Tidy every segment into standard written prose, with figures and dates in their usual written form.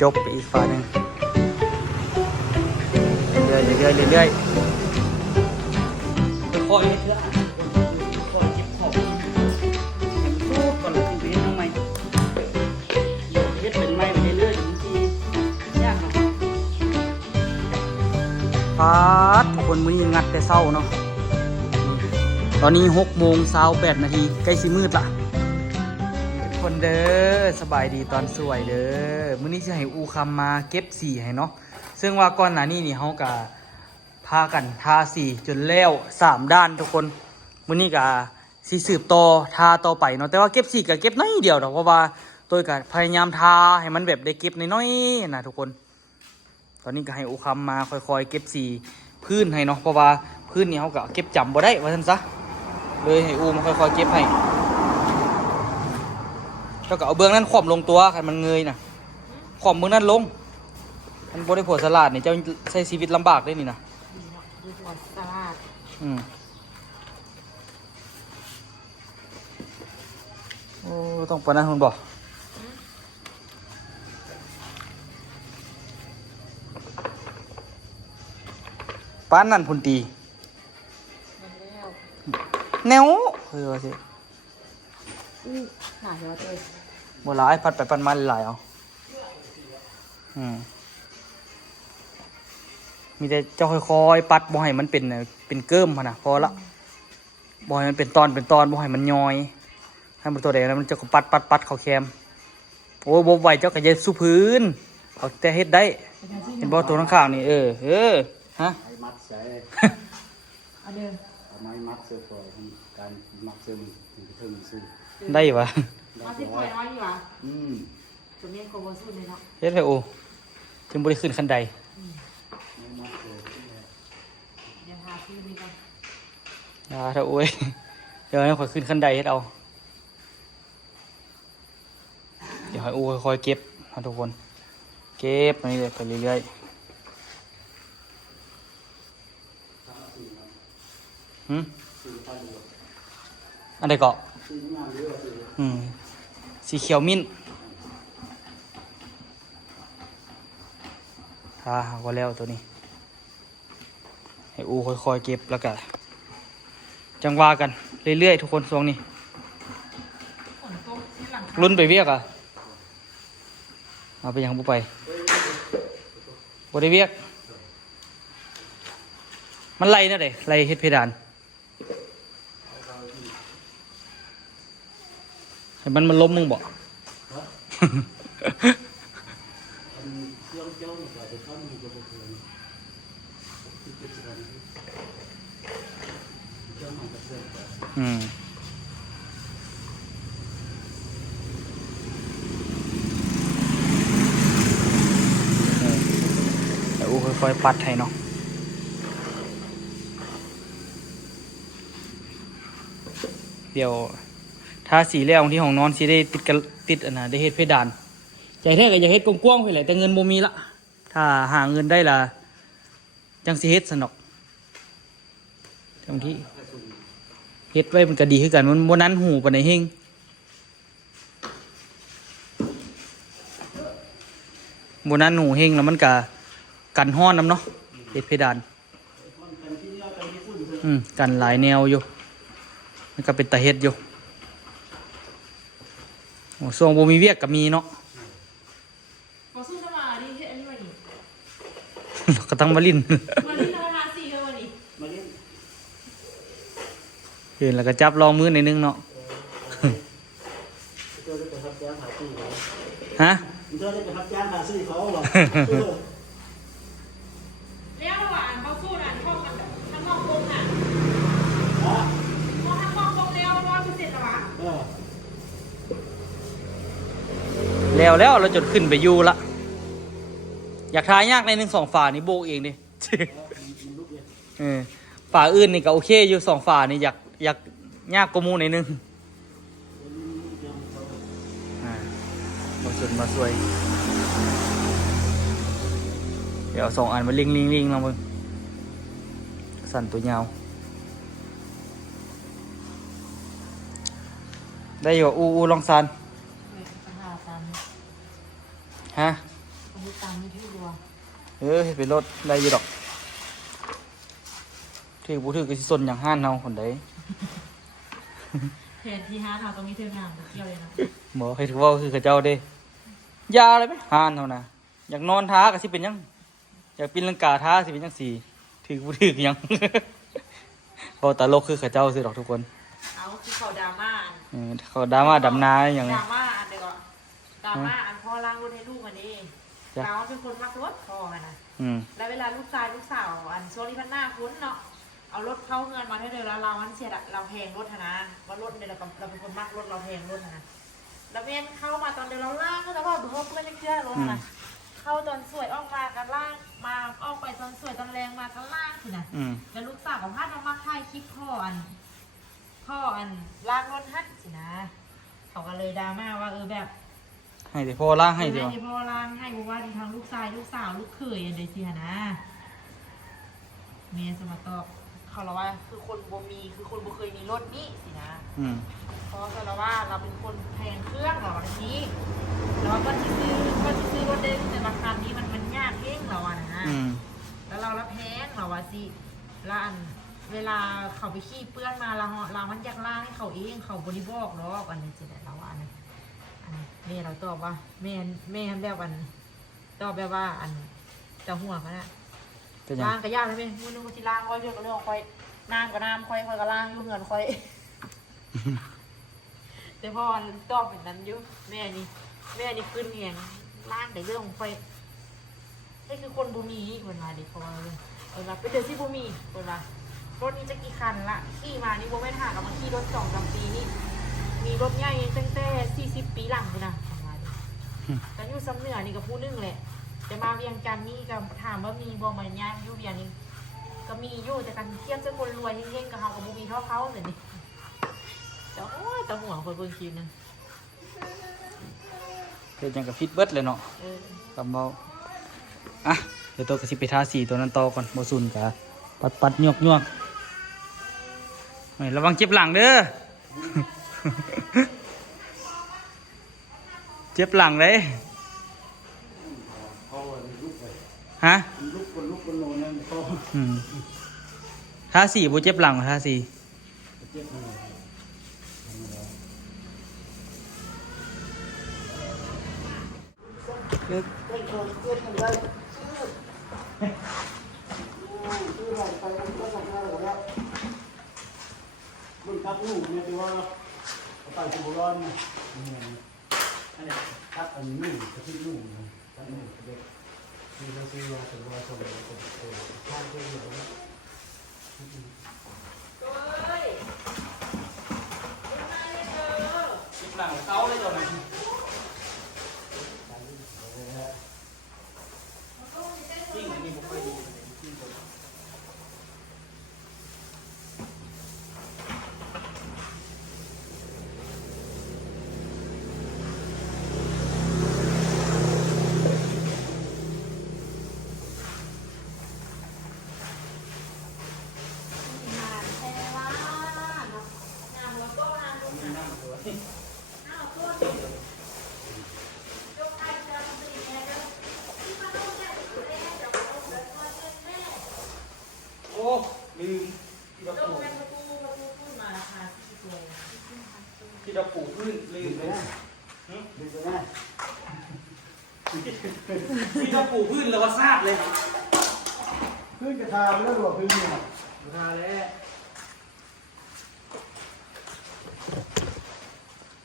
จบไปอีกฝาหนึ่งเรื่อยค่อยๆเถอะค่อยๆเก็บของพูดก่อนเลยถึงเฮ็ดทำไมเฮ็ดเป็นไม้ไปเรื่อยๆบางทียากเนาะฟาดทุกคนมื้อนี้งัดแต่เช้าเนาะตอนนี้6:28 นาทีใกล้สิมืดละทุกคนเด้อสบายดีตอนสวยเด้อมื้อนี้จะให้อูคำมาเก็บสีให้เนาะซึ่งว่าก่อนหน้านี้นี่เฮาก็พากันทาสีจนแล้ว3ด้านทุกคนมื้อนี้ก็สิสืบต่อทาต่อไปเนาะแต่ว่าเก็บสีก็เก็บน้อยเดียวดอกเพราะว่าตัวก็พยายามทาให้มันแบบได้เก็บน้อยๆนะทุกคนตอนนี้ก็ให้อูคำมาค่อยๆเก็บสีพื้นให้เนาะเพราะว่าพื้นนี่เฮาก็เก็บจำบ่ได้ว่าซั่นซะเลยให้อูมาค่อยๆเก็บให้แล้วก็เอาเบื้องนั้นขอบลงตัวให้มันเงยน่ะขอบเบื้องนั้นลงมันบ่ได้ผลสลัดนี่เจ้าใช้ชีวิตลำบากได้นี่นะดูหัวสลัดโอ้ต้องปานนั้นคุณบอกปานนั่นพุ่นตีแนวเฮ้ยว่าสิหนาเยอะเลยบ่หลายพัดไปปันมาหลายเอามีแต่เจ้าค่อยๆปัดบ่ให้มันเป็นเกิ่มหั่นน่ะพอละบ่ให้มันเป็นตอนบ่ให้มันย้อยให้มันตัวใดแล้วมันจะก็ปัดเข้าแคมโอ้ยบ่ไหวเจ้าก็อย่าสู้พื้นเอาแต่เฮ็ดได้เห็นบ่ตัวข้างๆนี่ฮะไอ้มัดใส่เอาเดิมเอาไม้มัดเสื้อคอการมัดเสื้อมันถึงจะเพิ่มสู้ได้ปะมาสิปล่อยน้อยดีกว่าอืมตัวนี้โคโบสู้เลยเนาะเฮ็ดไปโอจึงบ่ได้ขึ้นคันใดเดี๋ยวพาพี่นี่ก่อนถ้าโอ้ยเดี๋ยวให้ข่อยขึ้นคันใดเฮ็ดเอาเดี๋ยวให้โอ้ค่อยๆเก็บนะทุกคนเก็บไปเรื่อยๆอันใดเกาะสีเขียวมิ้นก็แล้วตัวนี้ให้อูค่อยๆเก็บแล้วกันจังว่ากันเรื่อยๆทุกคนช่วงนี้ลุ้นไปเวียกเอาไปยังบุไปบ่ได้เวียกมันไล่นะเด้ไล่เฮ็ดเพดานให้มันล้มมึงบ่แต่อูค่อยๆปัดให้เนาะเดี๋ยวถ้าสีแล้วที่ห้องนอนสีได้ติดอันน่ะได้เฮ็ดเพดานใจแท้ก็อยากเฮ็ดกว้างๆไปแหละแต่เงินบ่มีละถ้าหาเงินได้ล่ะจังสิเฮ็ดสนอกบางทีเฮ็ดไว้มันก็ดีคือกันมันบ่นั้นหูปานใดเฮงบ่นั้นหูเฮงแล้วมันก็กันร้อนนำเนาะเฮ็ดเพดานกันหลายแนวอยู่มันก็เป็นตาเฮ็ดอยู่โอ้ช่วงบ่มีเวียกก็มีเนาะมาสู้จะมาดิเฮ็ดอันนี้มาดิ ก็ต้องมาลิ้นมาดิธรรมดา4เท่านี้มาเล่นเห็นแล้วก็จับรองมือในนึงเนาะเจ้าได้ไปรับจ้างหาซื้อเขาฮะเจ้าได้ไปรับจ้างหาซื้อเขาหรอแล้วระหว่างเขาสู้น่ะเข้ากันทั้งนอกวงน่ะพอทั้งนอกวงแล้ว100%แล้ววะแล้วเราจนขึ้นไปอยู่ละอยากทายยากใน1-2 ฝานี่โบกเองดิฝาอื่นนี่ก็โอเคอยู่2 ฝานี่อยากยากกว่ามูในนึงมาสวยเดี๋ยว2 อันมาลิงลองมึงสั่นตัวยาวได้อยู่อูลองซันฮะ เฮ็ดไปรถได้อยู่ดอกถือบ่ถือก็สิสนอย่างห้านเฮาคนใด แทนที่ห้าเราต้องมีเธองามเที่ยวเลยนะ บ่ให้ถือว่าคือเขาเจ้าเด้ยาเลยไหมห้านเฮานะอยากนอนท้าก็สิเป็นหยังอยากปีนลังกาท้าสิเป็นจังซี่ถือบ่ถือหยัง เพราะตลกคือเขาเจ้าซื่อดอกทุกคน เอาคือเขาดราม่า เขาดราม่าดำนาอย่าง ด นี้ ราม่าอันเดียวดราม่าอันพ่อล้างรถให้ลูกอันนี้เราเป็นคนมักรถพ่อมันนะ อืม แล้วเวลาลูกชายลูกสาวอันช่วงนี้มันหน้าคุ้นเนาะเอารถเข้าเงินมาให้เดียวแล้วเราอันเสียเราแพงรถนะว่ารถเนี่ยเราเป็นคนมักรถเราแพงรถนะแล้วเว้นเข้ามาตอนเดียวเราล่างก็แต่ว่าเพื่อนไม่เชื่อรถนะเข้าตอนสวยออกมากันล่างมาออกไปตอนสวยตอนแรงมากันล่างสินะแล้วลูกสาวของพ่อน้องมาถ่ายคลิปพ่ออันล่างรถฮัทสินะเขาก็เลยดราม่าว่าแบบ ให้แต่พ่อล่างให้เดียว ให้พ่อล่างให้บอกว่าดีทางลูกชายลูกสาวลูกเขยอันใดสิฮะนะเมียสมาตอบเขาเราว่าคือคนบ่มีคือคนบ่เคยมีรถนี่สินะเพราะเราว่าเราเป็นคนแพงเครื่องเราอันนี้เราก็จะซื้อรถได้แต่ราคานี้มันยากเองเราอะนะแล้วเราละแพงเราว่าสิแล้วอันเวลาเขาไปขี้เปื้อนมาเรามันอยากล่างให้เขาเองเขาบริบอกหรอกอันนี้สิแต่เราว่านะแม่เราตอบว่าแม่แบบอันตอบแบบว่าอันจะหัวมันอะล้างก็ยากเลยแม่มือนึงที่ล้างค่อยเรื่องก็เรื่องค่อยน้ำก็น้ำค่อยก็ล้างอยู่เงินค่อยแต่พอตอบแบบนั้นอยู่แม่นี่ขึ้นเองล้างแต่เรื่องค่อยนี่คือคนบุมีคนมาดิคนมาไปเจอที่บุมีคนมารถนี้จะกี่คันละขี่มานี่โบไม่ห่างกับมันขี่รถ2-3 ปีนี่มีรถใหญ่ตั้งแต่40 ปีหลังเลยนะแต่อยู่ซ้ำเหนือนี่ก็พูดนึงแหละแต่มาเวียงจันทร์นี่ก็ถามว่ามีบ่มันย่างอยู่เวียงนี่ก็มีอยู่แต่กันเทียบเจ้าคนรวยเฮงๆกับเขากับบุมีเท่าเขาเลยนี่แต่โอ้ยแต่หัวคนเบิ่งคลิปนะ เป็นยังกับฟิตเบิร์ดเลยเนาะกำเบาอ่ะเดี๋ยวตัวกระสิไปทาสีตัวนั้นต่อก่อนโมซุนกะปัดยวกระวังเจ็บหลังเด้อ เจ็บหลังเลยฮะลุกคนโน่นนั่นก็ทาสีบูเจ็บหลังทาสีคุณทับลูกเนี่ยที่ว่าไปสุโขทัยเนี่ยอันนี้ทับอันนี้ลูกกระทิลูกนะทับลูกเด็กที่เราซื้อมาถึงว่าส่งข้าวเพื่อนอยู่นะเจ็บหลังเขาเลยตัวไหนยิ่งอันนี้ผมไปดูโอ้ลืมที่เราปลูกที่เราปลูกพืชลืมเลยนะดูไปได้ที่เราปลูกพืชเราก็ทราบเลย พื้นกระทาแล้วหรอพื้นเนี่ย กระทาแล้ว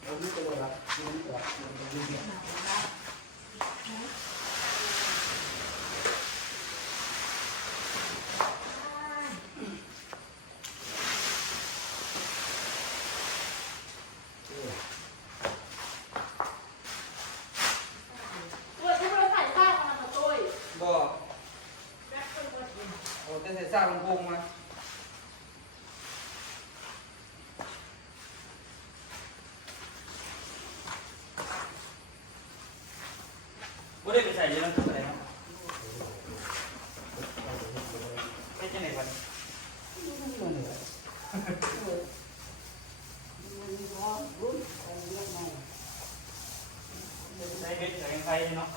เราดูไปเลยครับดูไปดูเนี่ยบอกโอ้แต่ใส่ซาลงพงมาไม่ได้ไปใส่เลยนะทุกอะไรนะไม่ใช่ไหนวันใส่เบ็ดใส่ไฟเนาะ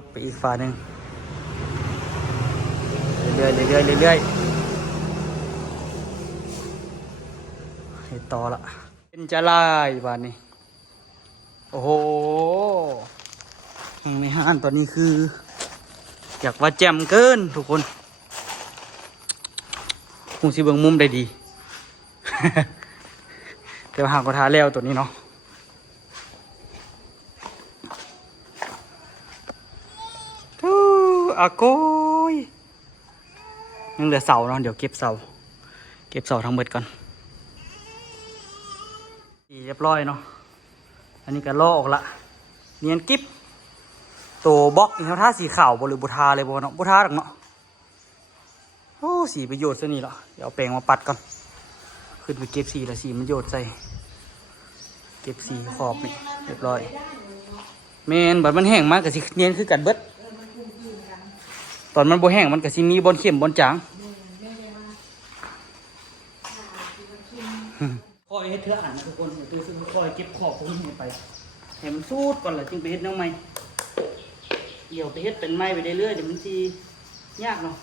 บไปอีกฝาหนึ่งเรื่อยๆเรื่อยๆเรื่อยๆให้ต่อละเป็นจะลายบานนี้โอ้โหแห่งในห้างตอนนี้คืออยากว่าแจ่มเกินทุกคนคงสิเบิ่งมุมได้ดี แต่ว่าหางกระทาแล้วตัวนี้เนาะทูอาโกยยังเหลือเสาเนาะเดี๋ยวเก็บเสาทั้งหมดก่อนเรียบร้อยเนาะอันนี้ก็ลอกออกละเนียนกิ๊บตัวบล็อกนี่เขาท่าสีขาวบหรือบุทาเลยบ่เนาะบุทาหรอกเนาะโอ้สีประโยชน์ซะนี่ละเดี๋ยวเอาแปรงมาปัดก่อนขึ้นไปเก็บสีละสีมันโยชน์ใส่เก็บสีขอบนี่เรียบร้อยเมนบัดมันแห้งมากกับสีเนียนคือกันเบิดตอนมันโบแห้งมันกับสีมีบอลเข้มบอลจางคอยให้เธออ่านทุกคนเดี๋ยวคอยเก็บขอบพวกนี้ไปให้มันสูดก่อนแหละจึงไปเฮ็ดน้องไม้เดี๋ยวไปเฮ็ดเป็นไม้ไปเรื่อยๆเดี๋ยวมันสียากเนาะ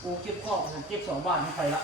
โอ้เก็บของเก็บ2 บาทไม่ไปละ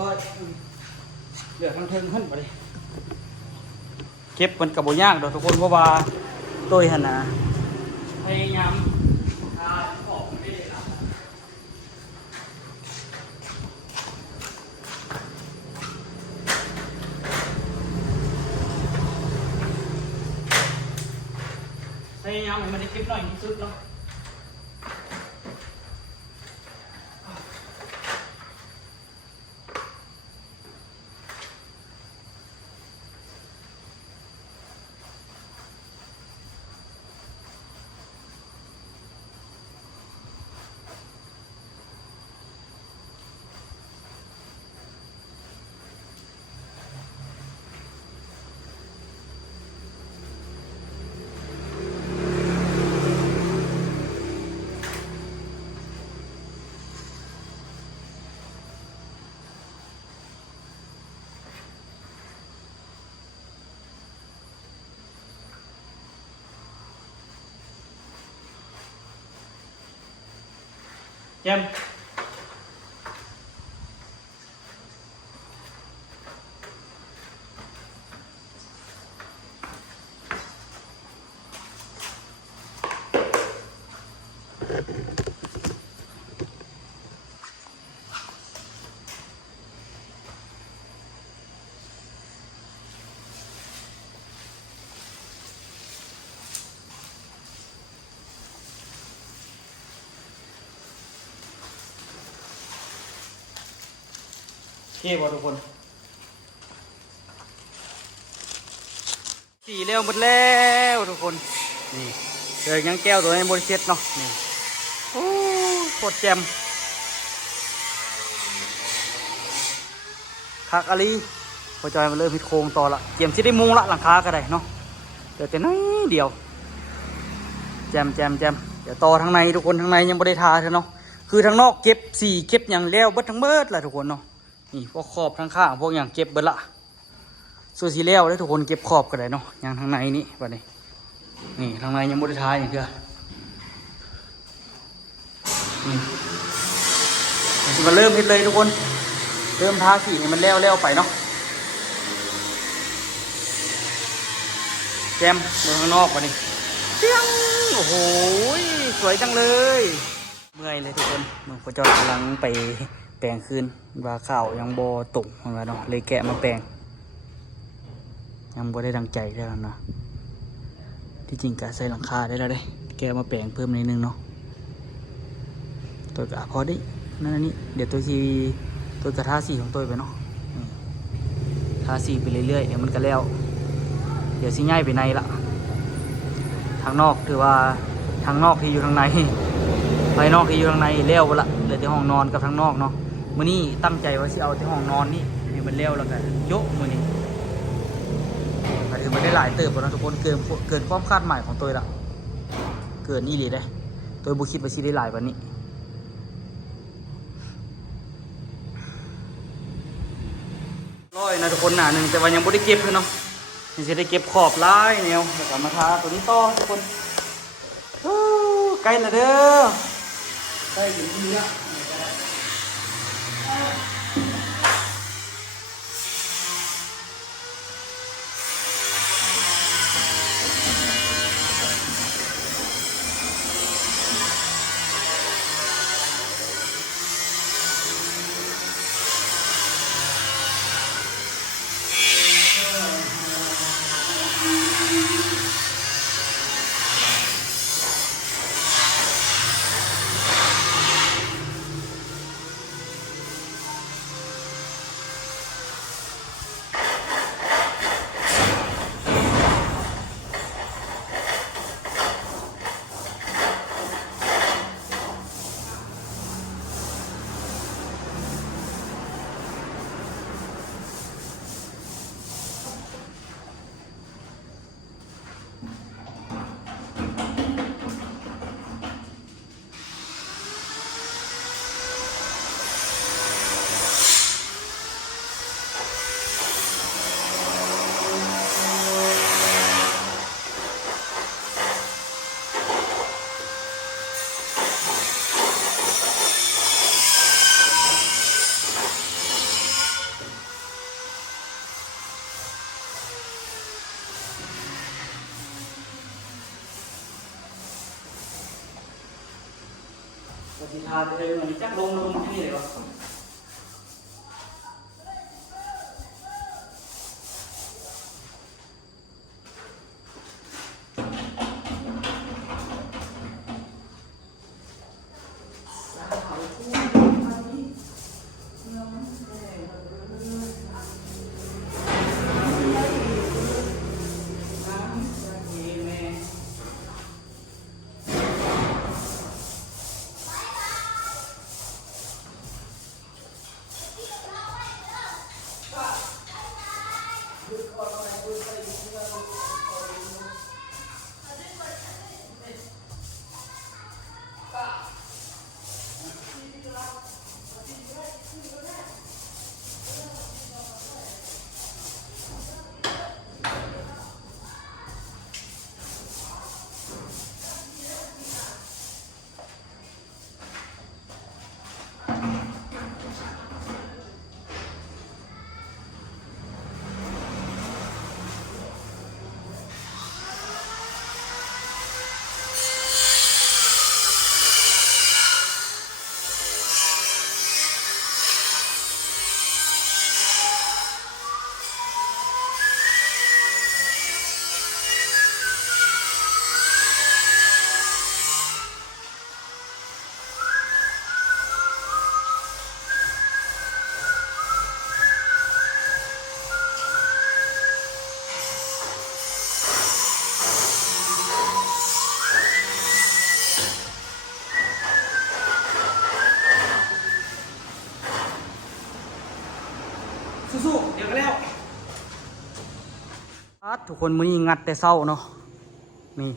ร้อยเหลือทั้งเทิงขึ้นไปเลยเก็บมันกับโบยากดอกทุกคนเพราะว่าตัวหันนะพยายามทาขอบไม่ได้ละพยายามให้มันได้เก็บหน่อยที่สุดเนาะแจม เคบ่ทุกคนสีเร็วหมดแล้วทุกคนนี่เจอยังแก้วตัวนี้บริเช็ดเนาะนี่โอ้โคตรแจ่มคักอะลีพอจอยมาเริ่มพิดโค้งต่อละเตรียมที่ได้มุงละหลังคาก็ได้เนาะเดี๋ยวแต่น้อยเดียวแจมเดี๋ยวต่อทางในทุกคนทางในยังไม่ได้ทาเถอะเนาะคือทางนอกเก็บสีเก็บอย่างแล้วเบิดทั้งเบิดแหละทุกคนเนาะนี่พวกขอบทางข้างพวกอย่างเก็บเบิดละส่วนสีแล้วได้ทุกคนเก็บขอบก็ได้เนาะอย่างทางในนี่วันนี้นี่ทางในยังไม่ได้ทาอย่างเดียวมาเริ่มเฮ็ดเลยทุกคนเริ่มทาสีให้มันแล้วไปเนาะแจมเมืองข้างนอกวันนี้เปี้ยงโอ้โหสวยจังเลยเมื่อยเลยทุกคนเมืองพระเจ้ากำลังไปแปลงคืนว่าข้าวยังบ่ตกเหมือนกันเนาะเลยแกะมาแปลงยังบ่ได้ดังใจแล้วนะที่จริงกะใส่หลังคาได้แล้วเด้แกะมาแปลงเพิ่มนิดนึงเนาะตัวกะพอได้นั่นนี่เดี๋ยวตัวกระทาสีของตัวไปเนาะทาสีไปเรื่อยๆเดี๋ยวมันก็แล้วเดี๋ยวสิง่ายไปในละทางนอกถือว่าทางนอกที่อยู่ทางในภายนอกที่อยู่ทางในเลี้ยวละเหลือแต่ห้องนอนกับทางนอกเนาะมื้อนี้ตั้งใจว่าสิเอาที่ห้องนอนนี่ให้มันเลี้ยวแล้วกันโยกมื้อนี้ก็ถือมันได้หลายเติบแล้วนะทุกคนเกินความคาดหมายของตัวละเกินนี่เลยได้ตัวบุคิดว่าสิได้หลายวันนี้ร้อยนะทุกคนหนาหนึ่งแต่ว่ายังไม่ได้เก็บเลยเนาะยังจะได้เก็บขอบลายแนวแล้วก็มาทาตัวนี้ต่อทุกคนใกล้ละเด้อใกล้ถึงที่แล้วปฏิทานไปเลยเหมือนจักลงที่เลยวะ ทุกคนมื้อนี้งัดแต่เช้าเนาะนี่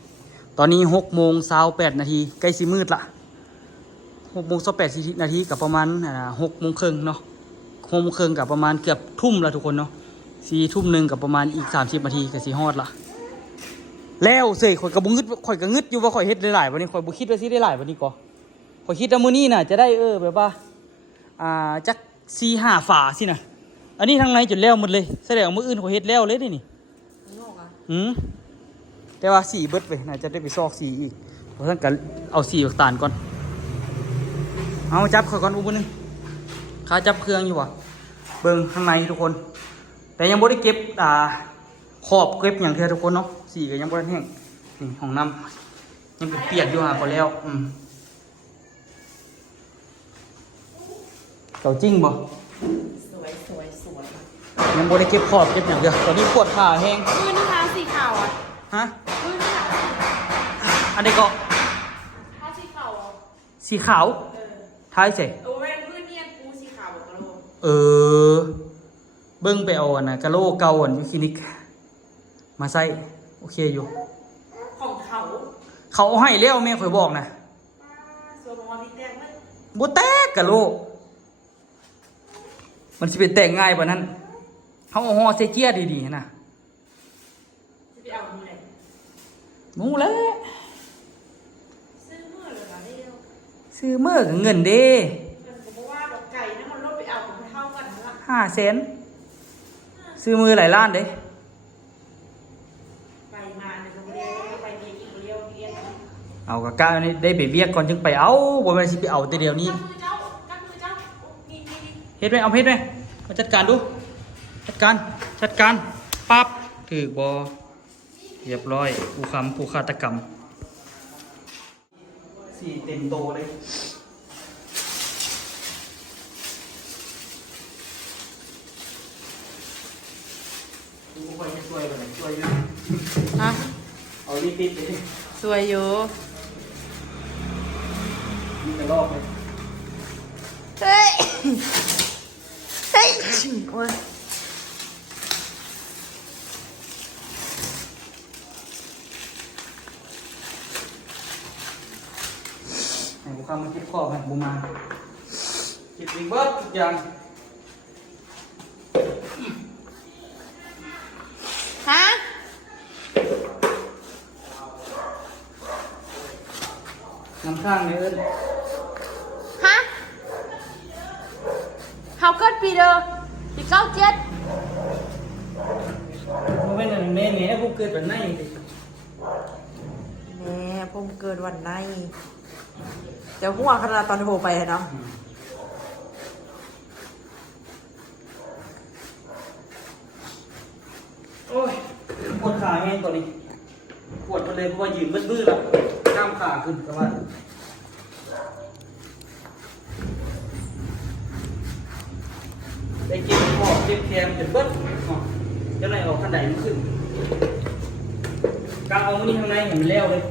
ตอนนี้6:28 นาทีใกล้สิมืดละ6:28 นาทีกับประมาณ6:30เนาะ6:30กับประมาณเกือบทุ่มละทุกคนเนาะ4:01กับประมาณอีก30 นาทีก็สิฮอดละแล้วเสยข่อยก็บ่งึดข่อยก็งึดอยู่ว่าข่อยเฮ็ดได้หลายวันนี้ข่อยบ่คิดว่าสิได้หลายวันนี้ก่อข่อยคิดว่ามื้อนี้น่ะจะได้แบบว่าจัก4-5 ฝาสินะอันนี้ทางในจนแล้วหมดเลยแสดงว่ามื้ออื่นข่อยเฮ็ดแล้วเลยนี่แต่ว่าสีเบิดไปน่าจะได้ไปซอกสีอีกเพราะฉะนั้นก็เอาสีบักตาลก่อนเอาจับข่อยก่อนอุ้มนึงข้าจับเครื่องอยู่ว่ะเบิ่งข้างในทุกคน แต่ยังบ่ได้เก็บขอบเก็บอย่างเท่าทุกคนเนาะสีก็ยังบ่ได้แห้งนี่ห้องน้ำยังเป็นเปียกอยู่หาก็แล้วเก่าจริงบ่สวยยังบ่ได้เก็บขอบเก็บอย่างเดียวตอนนี้ปวดขาแห้ง พื้นนี่ทาสีขาวอ่ะ ฮะ พื้นนี่ทา อันนี้ก็ สีขาวอ่ะ สีขาวท้ายเสร็จ โอ้ยพื้นเนี่ยกูสีขาวกระโหลก เบิ้งไปเอากะโหลเก่าอยู่คลินิกมาใส่โอเคอยู่ ของเขา เขาเอาให้แล้วแม่ข่อยบอกนะ ส่วนของมันมีแตงไหม บ่แตกกะโหลมันสิเป็นแต่งง่ายกว่านั้นเขาเอาห่อใส่เกียร์ดีๆนะ จะไปเอาดูไหน งูแล้ว ซื้อเมื่อเลยนะเดียว ซื้อเมื่อกับเงินเด้ มันบอกว่าดอกไก่นะมันลดไปเอาของเท่ากันละ 500,000ซื้อมือหลายล้านเด้ ไปมาเนี่ยโรงเรียนไปเรียนอีกเรียวเรียน เอากะกะนี่ได้ไปเวียกก่อนจึงไปเอาบ่แม่นสิไปเอาแต่เดียวนี้ กัดมือเจ้านี่ เฮ็ดไหมเอาเฮ็ดไหมมาจัดการดูจัดการปั๊บถือบอเรียบร้อยผู้ฆาตกรรมสี่เต็มโตเลยกูค่อยจะช่วยกันเลยช่วยอยู่ ฮะ เอารีบปิดเลย สวยอยู่ มีกระรอกเลย เฮ้ยโอ้ย ให้กูคำมาคิดข้อให้บูมาคิดวิงเบิร์ดทุกอย่าง ฮะ น้ำข้างเลยเอิ้น ฮะเขาเกิดปีเด้อปี97มันเป็นอะไรแม่เนี่ยกูเกิดแบบไหนดิ แม่ผมเกิดวันไหนเดี๋ยวหัวขนาดตอนโทรไปเนาะ โอ้ยปวดขาแห้งก่อนนี่ปวดไปเลยเพราะว่ายืนบื้อๆแล้วกล้ามขาขึ้นก็ว่าได้เก็บขอบเก็บแคมจนเบิ้ลจะไหนออกขั้นใดมันขึ้นกางเอามันนี่ข้างในเห็นมันแล้วเลย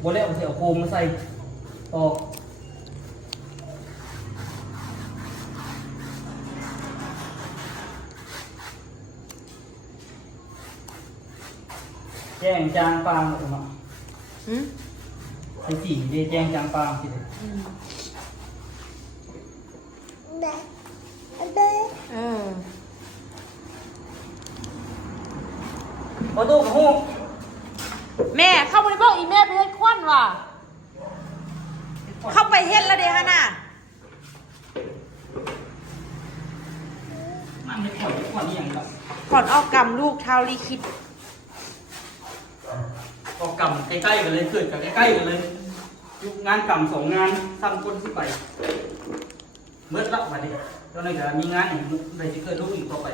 โบแล้วเอาเสียโคมมาใส่ออกแจ้งจางปางหมดเนาะไอ้จีเดแจ้งจางปางสิพอตู้กับหู แม่เข้าไปบอกอีแม่ไปเฮ็ดควันว่ะเข้าไปเฮ็ดแล้วเด้ฮะน่ะ มันไม่ข่อยข่อยนี่อย่างแบบ ขอนออกกรรมลูกเท้าลีคิด ออกกำใกล้ๆกันเลยเกิดกับใกล้ๆกันเลยยุงานกำ2 งานซ้ำคนที่ไปเมื่อละวันนี้ตอนนี้ก็มีงานอย่างไรจะเกิดลูกอีกต่อไป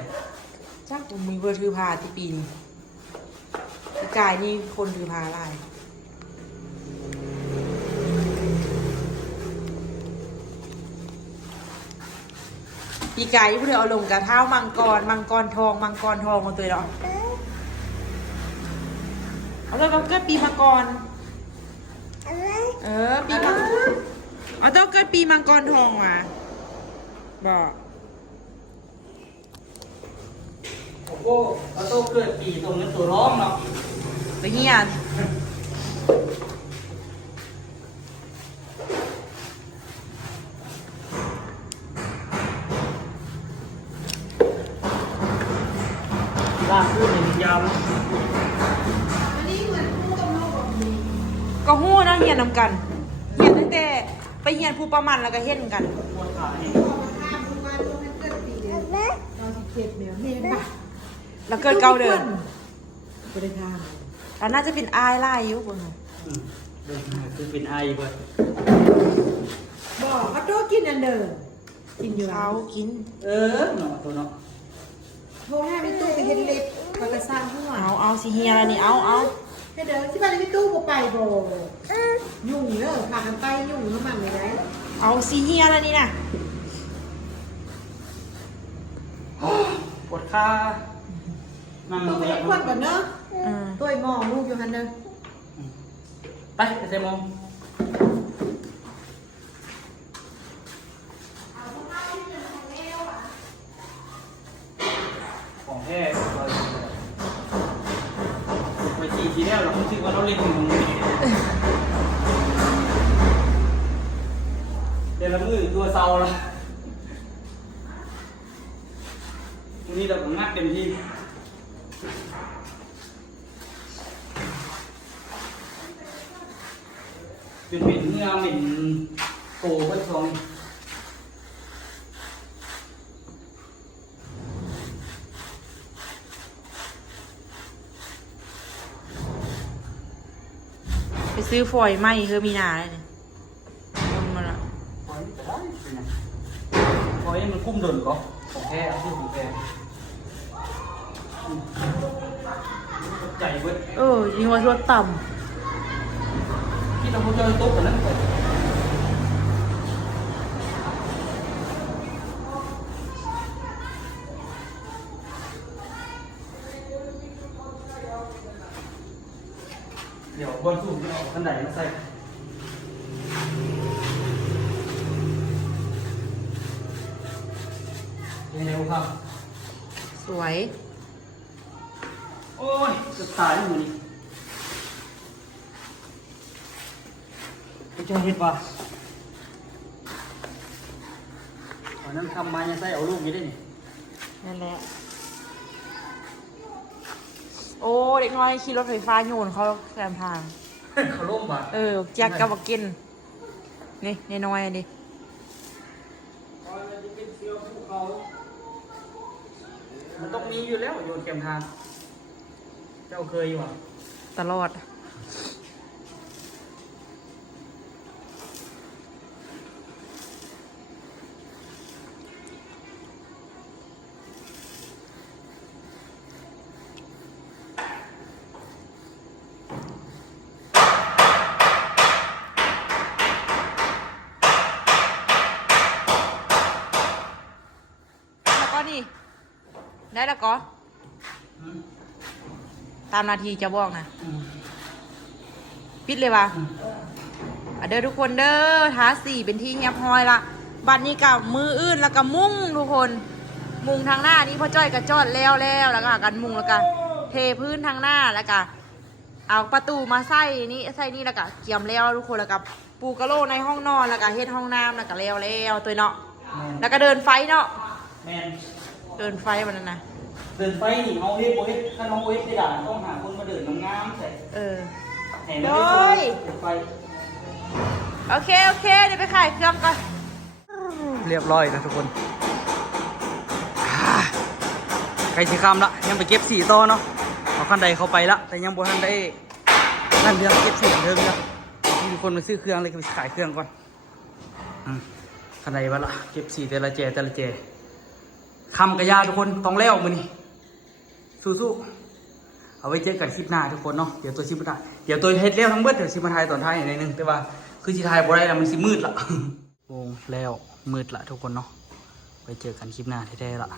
จ้าผมมีเบอร์ถือพาที่ปีนี้พี่กายนี่คนถือพาอะไรพี่กายที่พูดถึงเอาลงกระเท้ามังกรทองมาตัวเนาะเอาแล้วก็ปีมังกรปีมังกรเอาต้องเกิดปีมังกรทองว่ะบอก โอ้เอาโต้เกิดปีตรงนั้นตัวร้องเนาะ ไปเฮีย ลากขึ้นเลยยาวนะ ก็ฮู้เนาะเฮียนนำกันเฮียนตั้งแต่ไปเฮียนภูประมันแล้วก็เฮ็ดกัน ปวดขาเนี่ย แล้วเกิดเก่าเดิม บริการ แล้วน่าจะเป็นอายไล่อยู่บ่ฮะ เดินมาคือเป็นไอเบิด บอกว่าโต๊ะกินอันเดิมกินอยู่แล้ เช้าว กิน เนาะตัวเนาะ โทรให้พี่ตู้ไปเฮ็ดเล็บเขาก็สร้างหัว เอาสิเฮียแล้วนี่เอา ให้เดินที่บ้านพี่ตู้ก็ไปบ่ยุ่งเด้อพากันไปยุ่งน้ำมันเลยได้ เอาสิเฮียแล้วนี่น่ะ ปวดขานั่ง ตู้ไปเฮ็ดคนก่อนเนาะ อืม ตัวไอ้หมอลูกอยู่หันเด้อ ไปใส่มองของแท้ไปจีทีแล้วเราคิดว่าเราเล่นหนึ่งเดี๋ยวละมือตัวเซาละวันนี้เราก็งัดเต็มที่เป็นเหม็นเนื้อเหม็นโตเพิ่นซองไปซื้อฝอยไหมคือมีนาเลยเนี่ยลงมาละ พอยจะได้เป็นไงพอยมันคุ้มเดินก็ของแท้ชื่อของแท้ใจเว้ย ยิงไว้รถต่ ที่เราเจอตุ๊กกันนั่นเลยเดี๋ยวบนสูงเอาขั้นใดมาใส่ยังไงครับ ำสวย โอ้ยจะตายอยู่นี่ไปเจอเห็ดป่ะวันนั้นทำมายังใส่เอาลูกนี้ได้นี่ นั่นแหละ โอ้เด็กน้อยขี่รถไฟฟ้าโยนเขาแซมทาง เขาล่มป่ะ แจ็คกับบักกิน นี่น้อยๆอันนี้ มันต้องมีอยู่แล้วโยนเข็มทาง เจ้าเคยอยู่อ่ะ ตลอด แล้วก็นี่ ได้แล้วก็ ตามนาทีจะบอกนะ ปิดเลยว่ะเด้อทุกคนเด้อท้าสีเป็นที่เฮียบฮอยละบัดนี้กับมืออื่นแล้วก็มุ้งทุกคน มุงทางหน้านี้พ่อจ้อยก็จอดแล้วแล้วก็กันมุงแล้วก็เทพื้นทางหน้าแล้วก็เอาประตูมาใส่นี่แล้วก็เกี่ยมแล้วทุกคนแล้วก็ปูกระโหลกในห้องนอนแล้วก็เฮ็ดห้องน้ำแล้วก็แล้วตัวเนาะแล้วก็เดินไฟเนาะ แมน เดินไฟวันนั้นนะ เดินไปนี่เอาเฮ็ดโบเฮ็ดถ้าน้องโบเฮ็ดได้ด่าต้องหาคนมาเดินงามๆใส่แห่แล้วเดินไป โอเคเดี๋ยวไปขายเครื่องก่อน เรียบร้อยนะทุกคนใครสิคำละยังไปเก็บสีต่อเนาะเอาขั้นใดเข้าไปละแต่ยังบ่ทันได้นั่นเรื่องเก็บสีเดิมเนาะมีคนมาซื้อเครื่องเลยก็ไปขายเครื่องก่อนขั้นใดวะละเก็บสีแต่ละเจคำกระยาทุกคนต้องแล้วมือนี่สู้ๆเอาไว้เจอกันคลิปหน้าทุกคนเนาะเดี๋ยวตัวชิมถ่ายเดี๋ยวตัวเฮ็ดเลี้ยวทั้งเบิดเดี๋ยวชิมถ่ายตอนท้ายในนึงแต่ว่าคือชิถ่ายบ่ได้แล้วมันสิมืดละวงแล้วมืดละทุกคนเนาะไว้เจอกันคลิปหน้าแท้ๆละ